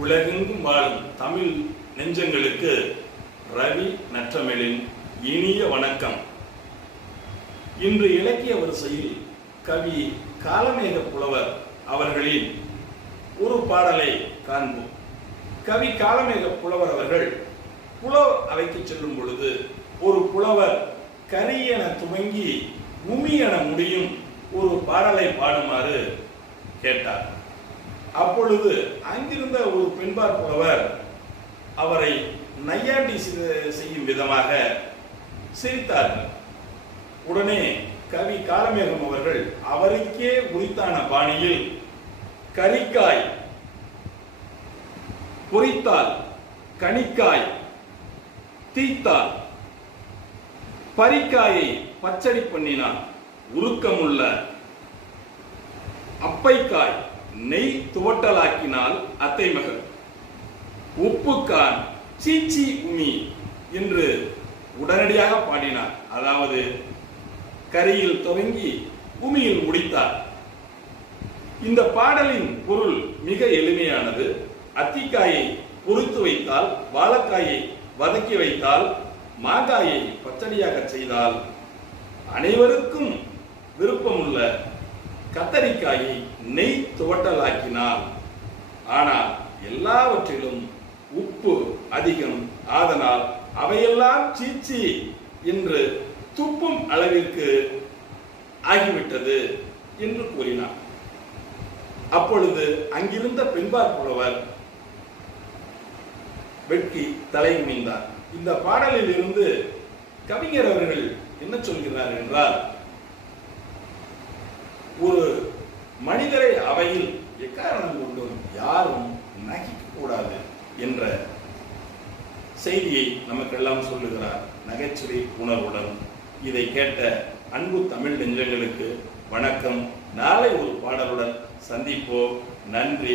உலகெங்கும் வாழும் தமிழ் நெஞ்சங்களுக்கு ரவி நற்றமிழின் இனிய வணக்கம். இன்று இலக்கிய வரிசையில் கவி காலமேக புலவர் அவர்களின் ஒரு பாடலை காண்போம். கவி காலமேக புலவர் அவர்கள் புலவர் அவைக்கு செல்லும் பொழுது ஒரு புலவர் கரி என துவங்கி உமி என முடியும் ஒரு பாடலை பாடுமாறு கேட்டார். அப்பொழுது அங்கிருந்த ஒரு பெண்பார் புலவர் அவரை நையாண்டி செய்யும் விதமாக சிரித்தார்கள். உடனே கவி காலமேகம் அவர்கள் அவருக்கே உரித்தான பாணியில் கரிக்காய் பொரித்தால் கனிக்காய் தீத்தால் பரிக்காயை பச்சடி பண்ணினான் உருக்கமுள்ள அப்பைக்காய் நெய் துவட்டலாக்கினால் அத்தை மகள் உப்புக்கான் சீச்சி உமி என்று உடனடியாக பாடினார். அதாவது கரியில் துவங்கி உமியில் முடித்தார். இந்த பாடலின் பொருள் மிக எளிமையானது. அத்திக்காயை பொறித்து வைத்தால், வாழைக்காயை வதக்கி வைத்தால், மாங்காயை பச்சடியாக செய்தால், அனைவருக்கும் விருப்பமுள்ள கத்தரிக்காயை நெய் துவட்டலாக்கினால், ஆனால் எல்லாவற்றிலும் உப்பு அதிகம், ஆதலால் அவையெல்லாம் சீச்சி என்று துப்பும் அளவிற்கு ஆகிவிட்டது என்று கூறினார். அப்பொழுது அங்கிருந்த பெண்பார் புலவர் வெட்கி தலை குனிந்தார். இந்த பாடலில் இருந்து கவிஞர் அவர்கள் என்ன சொல்கிறார் என்றால், ஒரு மனிதரை அவையில் எக்காரணம் கொண்டும் யாரும் நகைக்க கூடாது என்ற செய்தியை நமக்கெல்லாம் சொல்லுகிறார் நகைச்சுவை உணர்வுடன். இதை கேட்ட அன்பு தமிழ் நெஞ்சங்களுக்கு வணக்கம். நாளை ஒரு பாடலுடன் சந்திப்போம். நன்றி.